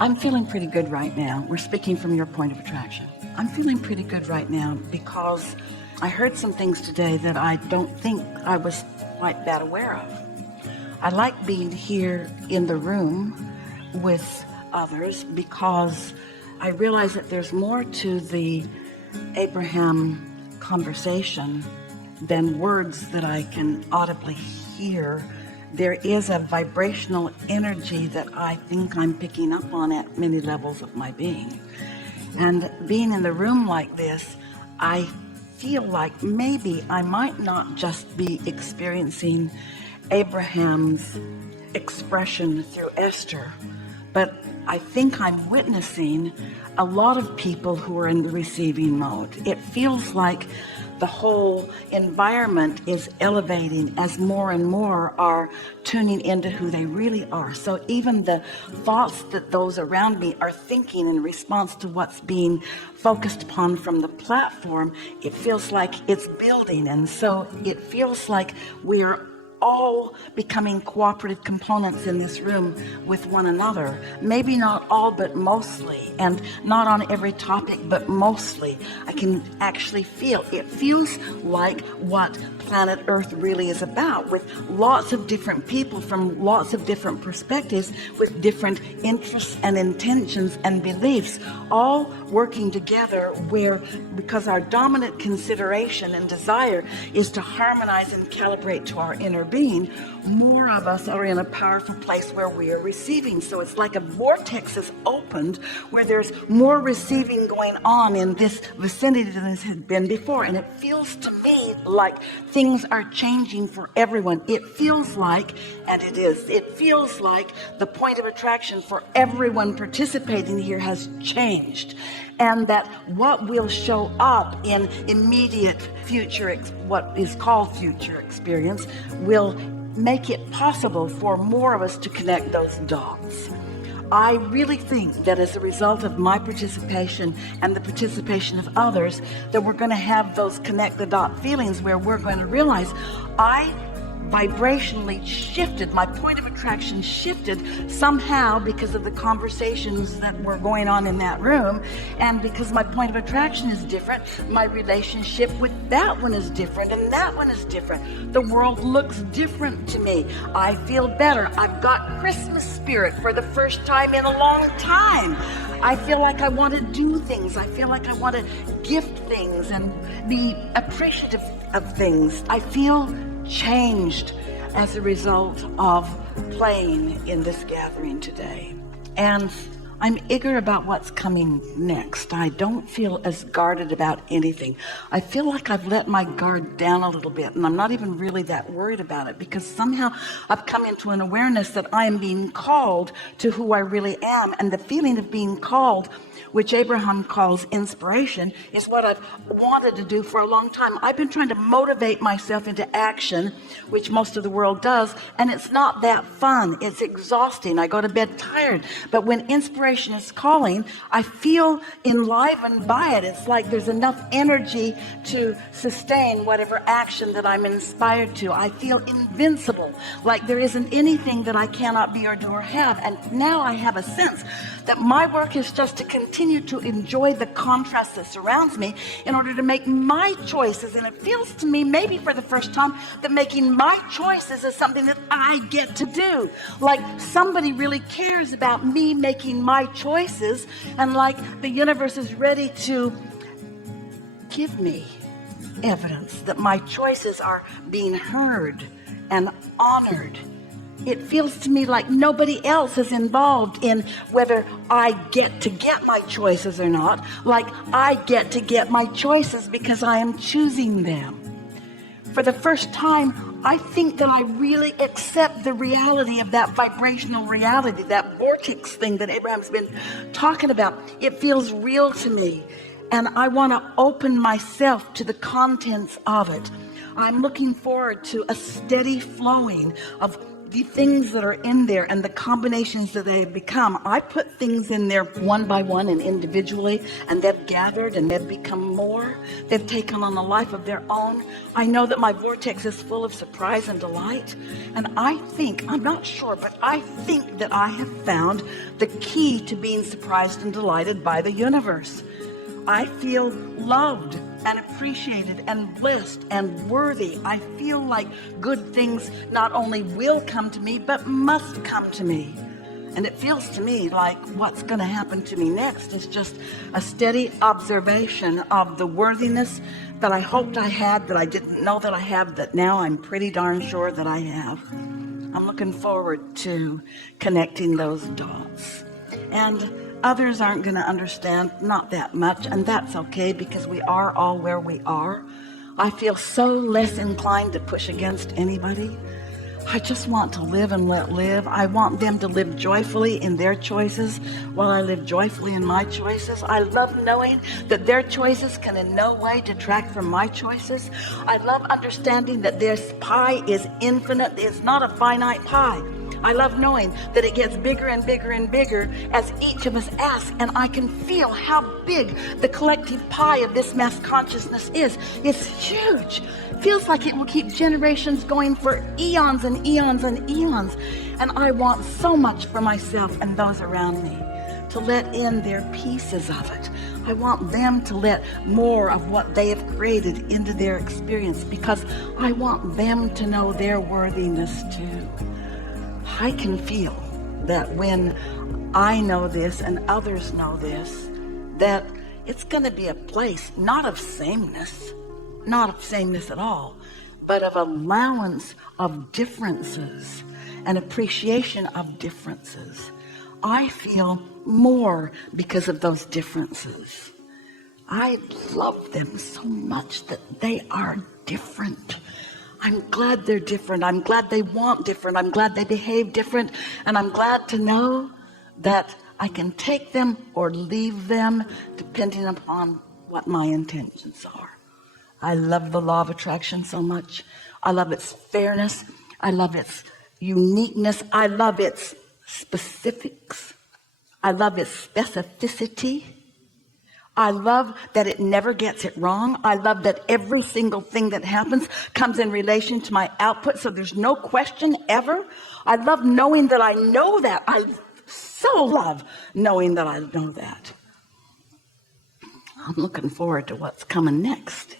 I'm feeling pretty good right now. We're speaking from your point of attraction. I'm feeling pretty good right now because I heard some things today that I don't think I was quite that aware of. I like being here in the room with others because I realize that there's more to the Abraham conversation than words that I can audibly hear. There is a vibrational energy that I think I'm picking up on at many levels of my being. And being in the room like this, I feel like maybe I might not just be experiencing Abraham's expression through Esther, but I think I'm witnessing a lot of people who are in the receiving mode. It feels like the whole environment is elevating as more and more are tuning into who they really are. So even the thoughts that those around me are thinking in response to what's being focused upon from the platform, it feels like it's building. And so it feels like we're all becoming cooperative components in this room with one another. Maybe not all, but mostly, and not on every topic, but mostly. I can actually feel, it feels like what planet Earth really is about, with lots of different people from lots of different perspectives, with different interests and intentions and beliefs, all working together where, because our dominant consideration and desire is to harmonize and calibrate to our inner being, more of us are in a powerful place where we are receiving. So it's like a vortex is opened where there's more receiving going on in this vicinity than there had been before. And it feels to me like things are changing for everyone. It feels like, and it is, it feels like the point of attraction for everyone participating here has changed. And that what will show up in immediate future, what is called future experience, will make it possible for more of us to connect those dots. I really think that as a result of my participation and the participation of others, that we're going to have those connect the dot feelings where we're going to realize I vibrationally shifted, my point of attraction shifted somehow because of the conversations that were going on in that room, and because my point of attraction is different, my relationship with that one is different, and that one is different. The world looks different to me. I feel better. I've got Christmas spirit for the first time in a long time. I feel like I want to do things. I feel like I want to gift things and be appreciative of things. I feel changed as a result of playing in this gathering today. And I'm eager about what's coming next. I don't feel as guarded about anything. I feel like I've let my guard down a little bit, and I'm not even really that worried about it, because somehow I've come into an awareness that I am being called to who I really am. And the feeling of being called, which Abraham calls inspiration, is what I've wanted to do for a long time. I've been trying to motivate myself into action, which most of the world does, and it's not that fun. It's exhausting. I go to bed tired. But when inspiration is calling, I feel enlivened by it. It's like there's enough energy to sustain whatever action that I'm inspired to. I feel invincible, like there isn't anything that I cannot be or do or have. And now I have a sense that my work is just to continue to enjoy the contrast that surrounds me in order to make my choices. And it feels to me, maybe for the first time, that making my choices is something that I get to do. Like somebody really cares about me making my choices, and like the universe is ready to give me evidence that my choices are being heard and honored. It feels to me like nobody else is involved in whether I get to get my choices or not. Like I get to get my choices because I am choosing them. For the first time, I think that I really accept the reality of that vibrational reality, that vortex thing that Abraham's been talking about. It feels real to me, and I want to open myself to the contents of it. I'm looking forward to a steady flowing of the things that are in there and the combinations that they have become. I put things in there one by one and individually, and they've gathered and they've become more. They've taken on a life of their own. I know that my vortex is full of surprise and delight. And I think, I'm not sure, but I think that I have found the key to being surprised and delighted by the universe. I feel loved and appreciated and blessed and worthy. I feel like good things not only will come to me, but must come to me. And it feels to me like what's going to happen to me next is just a steady observation of the worthiness that I hoped I had, that I didn't know that I have, that now I'm pretty darn sure that I have. I'm looking forward to connecting those dots. And others aren't going to understand, not that much, and that's okay, because we are all where we are. I feel so less inclined to push against anybody. I just want to live and let live. I want them to live joyfully in their choices while I live joyfully in my choices. I love knowing that their choices can in no way detract from my choices. I love understanding that their pie is infinite. It's not a finite pie. I love knowing that it gets bigger and bigger and bigger as each of us asks, and I can feel how big the collective pie of this mass consciousness is. It's huge. Feels like it will keep generations going for eons and eons and eons. And I want so much for myself and those around me to let in their pieces of it. I want them to let more of what they have created into their experience, because I want them to know their worthiness too. I can feel that when I know this and others know this, that it's going to be a place not of sameness at all, but of allowance of differences and appreciation of differences. I feel more because of those differences. I love them so much that they are different. I'm glad they're different. I'm glad they want different. I'm glad they behave different. And I'm glad to know that I can take them or leave them depending upon what my intentions are. I love the law of attraction so much. I love its fairness. I love its uniqueness. I love its specifics. I love its specificity. I love that it never gets it wrong. I love that every single thing that happens comes in relation to my output, so there's no question ever. I love knowing that I know that. I so love knowing that I know that. I'm looking forward to what's coming next.